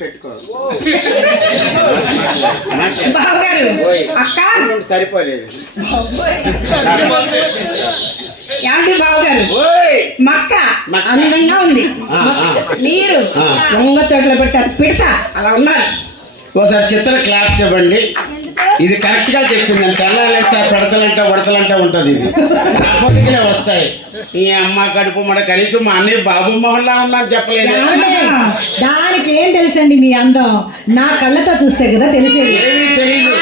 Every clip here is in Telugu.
పెట్టుకో సరిపోలేదు. ఏమండి బావగారు? ఓయ్. మక్క. అందంగా ఉంది. మీరు. వంగ తోటలో పెడతారు. పిడతా అలా ఉన్నారు. ఓసారి చిత్ర క్లాప్స్ ఇవ్వండి. ఇది కరెక్ట్గా చెప్పింది. అంటే తెల్లాలంటే పెడతలంటే ఉడతలంటే ఉంటది ఇది. పొద్దుకలే వస్తాయి. ఈ అమ్మ కడుపు మన కనీసం మా అన్నయ్య బాబు మోహన్ లా ఉన్నా అని చెప్పలేదు? దానికి? ఏం తెలుసండి మీ అందం? నా కళ్ళతో చూస్తే కదా తెలిసేది. ఏమీ తెలియదు.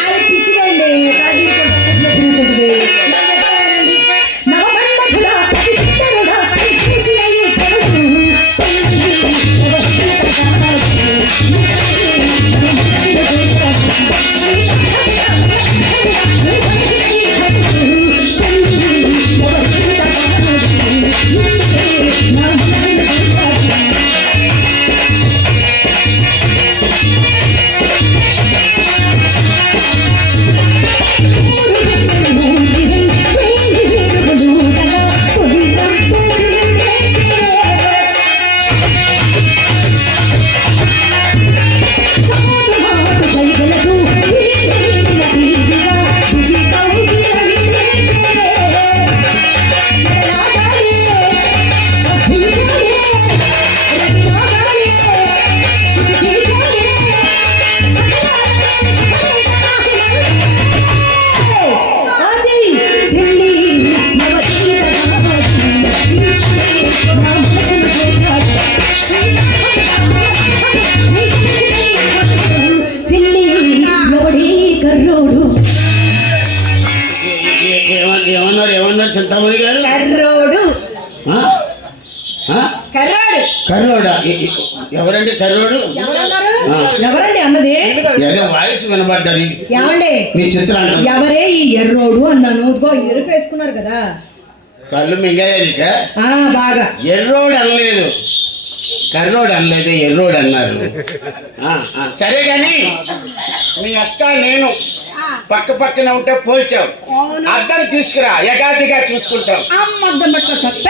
ఎవరండి ఆ. ఎవరండి అన్నది? ఏదో వాయిస్ వినబడ్డది. ఏమండి? మీ చిత్రాంతం ఎవరే ఈ ఎర్రోడు అన్నాను? ఇదిగో ఎరుపు వేసుకున్నారు కదా. కళ్ళు మింగాయాలిక ఆ బాగా. ఎర్రోడు అనలేదు. కర్రోడు అనలేదు ఎర్రోడు అన్నారు. సరే కానీ మీ అక్క నేను పక్క పక్కన ఉంటే పోల్చావు అద్దం తీసుకురా యగాదిగా చూసుకుంటాం. అమ్మద్దం పట్టుకొస్తా. పెద్ద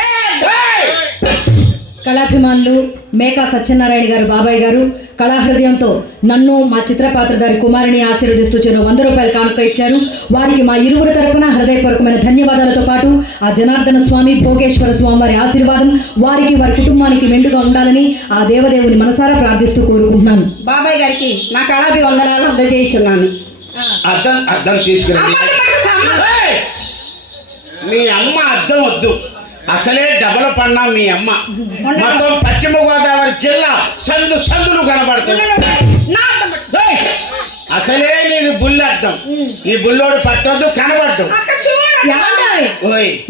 ఏయ్! కళాభిమానులు మేకా సత్యనారాయణ గారు బాబాయ్ గారు కళాహృదయంతో నన్ను మా చిత్రపాత్రధారి కుమారిని ఆశీర్వదిస్తూ చెరో వంద రూపాయలు కానుక ఇచ్చారు. వారికి మా ఇరువురు తరపున హృదయపూర్వకమైన ధన్యవాదాలతో పాటు ఆ జనార్దన స్వామి భోగేశ్వర స్వామి వారి ఆశీర్వాదం వారికి వారి కుటుంబానికి మెండుగా ఉండాలని ఆ దేవదేవుని మనసారా ప్రార్థిస్తూ కోరుకుంటున్నాను. బాబాయ్ గారికి నా కళాభి వందనాలు అందజేస్తున్నాను అద్దం అద్దం తీసుకురా ఏయ్! మీ అమ్మ అద్దం వద్దు. అసలే డబల పన్నా మీ అమ్మ. మొత్తం పశ్చిమ గోదావరి జిల్లా సందు సందులు ఏయ్! అసలే నీది బుల్లి అద్దం ఈ బుల్లోడు పట్టొద్దు కనబడ్డు.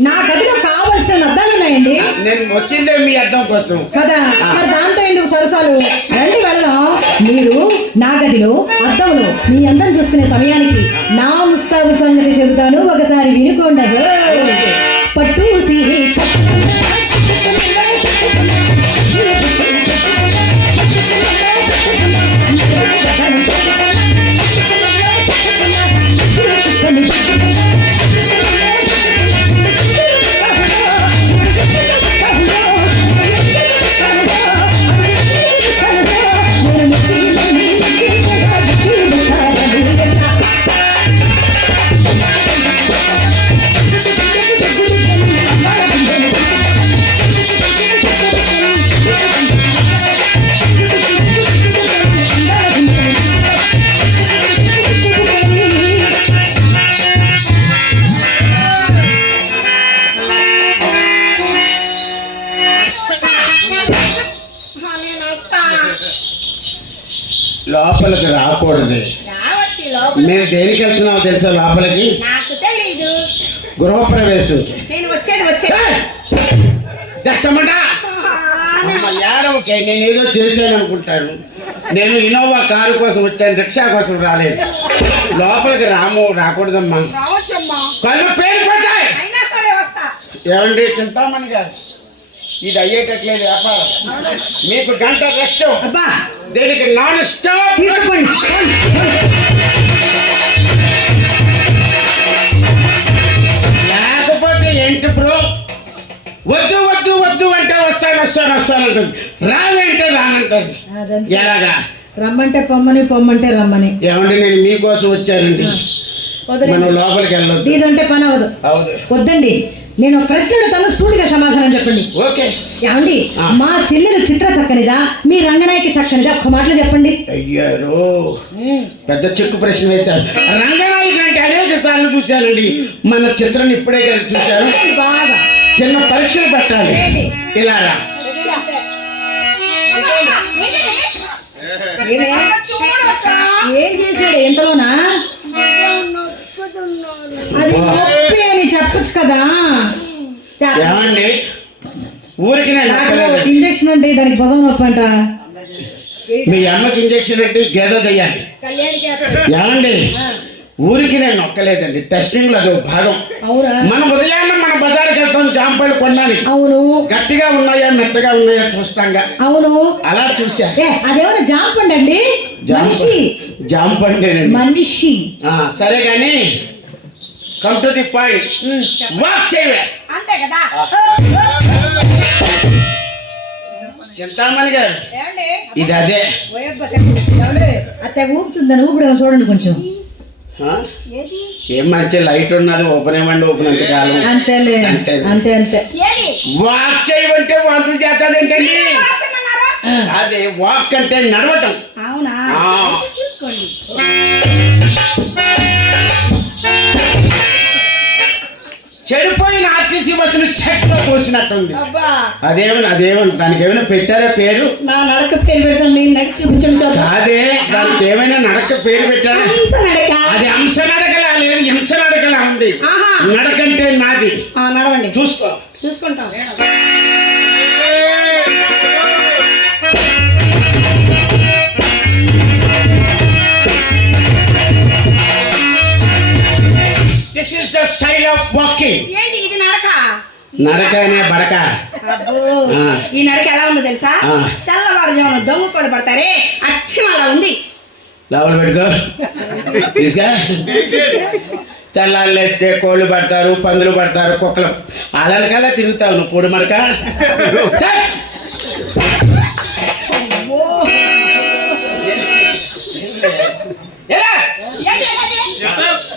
నా గదిలో కావలసిన అద్దాలు ఉన్నాయండి. నేను వచ్చిందే మీ అద్దం కోసం. కదా మరి దాంతో ఎందుకు సరసాలు? రండి వెళదాం. మీరు నా గదిలో అద్దంలో మీ అందం చూసుకునే సమయానికి నా ముస్తాబు సంగతి చెబుతాను. ఒకసారి వినుకోండి. లోపలికి రాకూడదు. మేము దేనికి వెళ్తున్నామో తెలుసా లోపలికి? గృహప్రవేశంకి నేను వచ్చేది వచ్చేది. తెస్తామంట ఏడవకే నేను ఏదో చేశాను అనుకుంటాను నేను ఇన్నోవా కారు కోసం వచ్చాను రిక్షా కోసం రాలేదు. లోపలికి రాము రాకూడదమ్మా. కళ్ళు వస్తా. ఏమండి చింతామణి గారు? ఇది అయ్యేటట్లేదు వ్యాపారం మీకు గంట రెస్ట్ అబ్బా. దీనికి నాన్ స్టాప్ లేకపోతే ఏంటి బ్రో? వద్దు వద్దు వద్దు అంటే వస్తాను వస్తాను వస్తాను అంటుంది. రావే రానంటది. ఎలాగా? రమ్మంటే పొమ్మని పొమ్మంటే రమ్మని. ఏమండి నేను మీకోసం వచ్చానండి. మనం లోపలికి వెళ్ళొద్దు. ఇదంటే పని అవును వద్దండి. నేను ప్రశ్న అడుగుతాను సూటిగా సమాధానం చెప్పండి. ఓకే. ఏమండి. మా చెల్లెలు చిత్ర చక్కనిదా? మీ రంగనాయకి చక్కనిదా? ఒక్క మాటలో చెప్పండి. అయ్యారు. పెద్ద చెక్కు ప్రశ్న వేశారు. రంగనాయకు అంటే అనేక సార్లు చూశానండి. మన చిత్రాన్ని ఇప్పుడే కదా చూశాను బాగా చిన్న పరీక్షలు పెట్టాలి? ఇలా రా. ఏమే? ఏం చేశాడు? ఎంతలోనా? అది చెప్పొచ్చు కదా? ఏమండి? ఊరికి. ఇంజక్షన్ అంటే దానికి భుజం నొప్పి అంట మీ అమ్మకి ఇంజక్షన్ పెట్టి గేద దయ్యాలి ఏమండి? ఊరికి నేను నొక్కలేదండి. టెస్టింగ్లో అదో భాగం. అవునా? మన ఉదయాన్నే మన బజార్కి వెళ్తాం జాంపాయలు కొన్నాను అవును. గట్టిగా ఉన్నాయా మెత్తగా ఉన్నాయా చూస్తాంగా. అవును. అలా చూసా ఏ అదేమైనా జాంపండి అండి మనిషి. జాంపండేనండి. మనిషి. ఆ, సరే కానీ come to the point walk చేయవే అంతే కదా? గారు ఏమండి? ఇది అదే. తెగ ఊపుతుందని ఊపిడేమో చూడండి కొంచెం. ఏం మంచి లైట్ ఉన్నది ఓపెన్ ఇవ్వండి ఓపెన్ అంత కాలం అంతేలే. అంతే. అంతే అంతే. వాక్ చేయమంటే వాంతులు చేస్తాదేంటండి. వాసమన్నారా? అదే వాక్ అంటే నడవటం. అవునా? చూసుకోండి. చెడిపోయిన ఆర్టీసీ బస్సును సెట్లో పోసినట్టుంది అబ్బా. అదేమని అదేమని దానికి ఏమైనా పెట్టారా పేరు? నా నడక పేరు పెడతాం మీరు నడిచి చూపించండి కాదే దానికి ఏమైనా నడక పేరు పెట్టారా? నడక. అది అంశ నడకలా లేదు హింస నడకలా ఉంది. నడకంటే నాది. ఆ, నడవండి. చూసుకో. చూసుకుంటాం. ఏంటి ఇది నడక? నడక అనే బడక. ఈ నడక ఎలా ఉందో తెలుసా. తెల్లవారుజామున దొంగ కూడా పడతారే అచ్చం అలా ఉంది. లోపల పెట్టుకో. తీసుకా. తెల్లాళ్ళు లేస్తే కోళ్ళు పడతారు పందులు పడతారు కుక్కలు. అలనకల్లా తిరుగుతావు నువ్వు పొడి మరక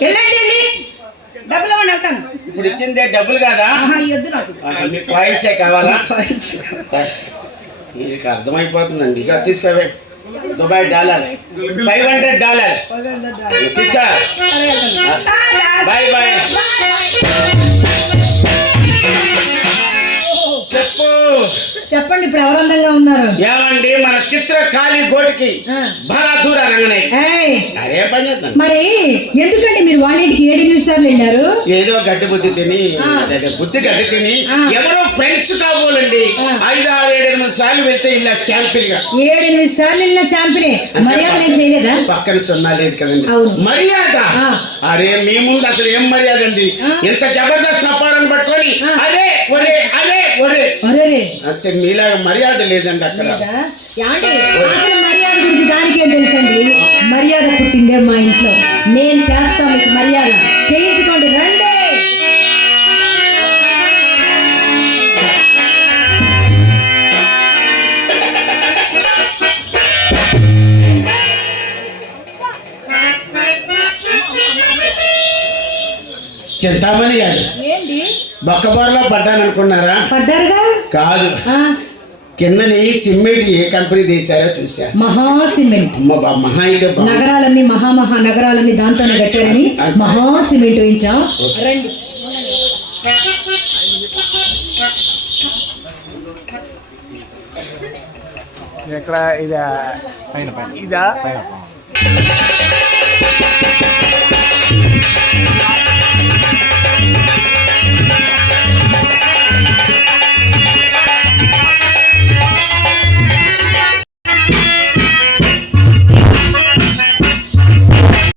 వెళ్ళండి? డబ్బులు ఇవ్వండి వెళ్తాను. ఇప్పుడు ఇచ్చిందే డబ్బులు కాదా? ఆహా, ఈ వద్దు నాకు. కావాలా? మీకు అర్థమైపోతుందండి. ఇక తీసుకోవే. Dubai dollar. Five hundred dollar. తీసుకో. సరే, వెళ్తాను. టాటా. Bye bye. చెప్పు. చెప్పండి ఇప్పుడు ఎవరు అందంగా ఉన్నారు? ఏమండి మన చిత్ర కాళీ రంగనాయ్ ఏయ్, అరే పని చేద్దాం. మరి ఎందుకండి మీరు వాళ్ళ ఇంటికి ఏడు ఎనిమిది సార్లు వెళ్ళారు? ఏదో గడ్డి బుద్ధి తిని. అదే బుద్ధి గడ్డి తిని. ఎవరో ఫ్రెండ్స్ కాబోలండి. ఐదు ఆరు ఏడు ఎనిమిది సార్లు వెళ్తే ఇలా శాంపిల్గా ఏడు ఎనిమిది సార్లు వెళ్ళిన శాంపిలే. మర్యాద నేను చేయలేదా? పక్కన సున్నా లేదు కదండి. మర్యాద. అరే మీ ముందు అసలు ఏం మర్యాద అండి. ఎంత జబర్దస్త్ అప్పారని పట్టుకొని. అరే ఒరే అరే ఒరే. అంతే మీలాగా మర్యాద లేదండి అక్కడ. మర్యాద గురించి దానికేం తెలుసండి? మర్యాద పుట్టిందే మా ఇంట్లో. నేను చేస్తా మీకు మర్యాద. చేయించుకోండి రండి! చింతామణి గారు బొక్కబారులో పడ్డాను అనుకున్నారా? పడ్డారుగా? కాదు. ఆ, కిందని సిమెంట్ ఏ కంపెనీ తీశారో చూసా మహా సిమెంట్. మహా నగరాలన్నీ మహామహా నగరాలన్నీ దాంతోనే కట్టారని మహా సిమెంట్ వేయించాం. రండి. ఎక్కడ ఇదా? పైన పైన. ఇదా? పైన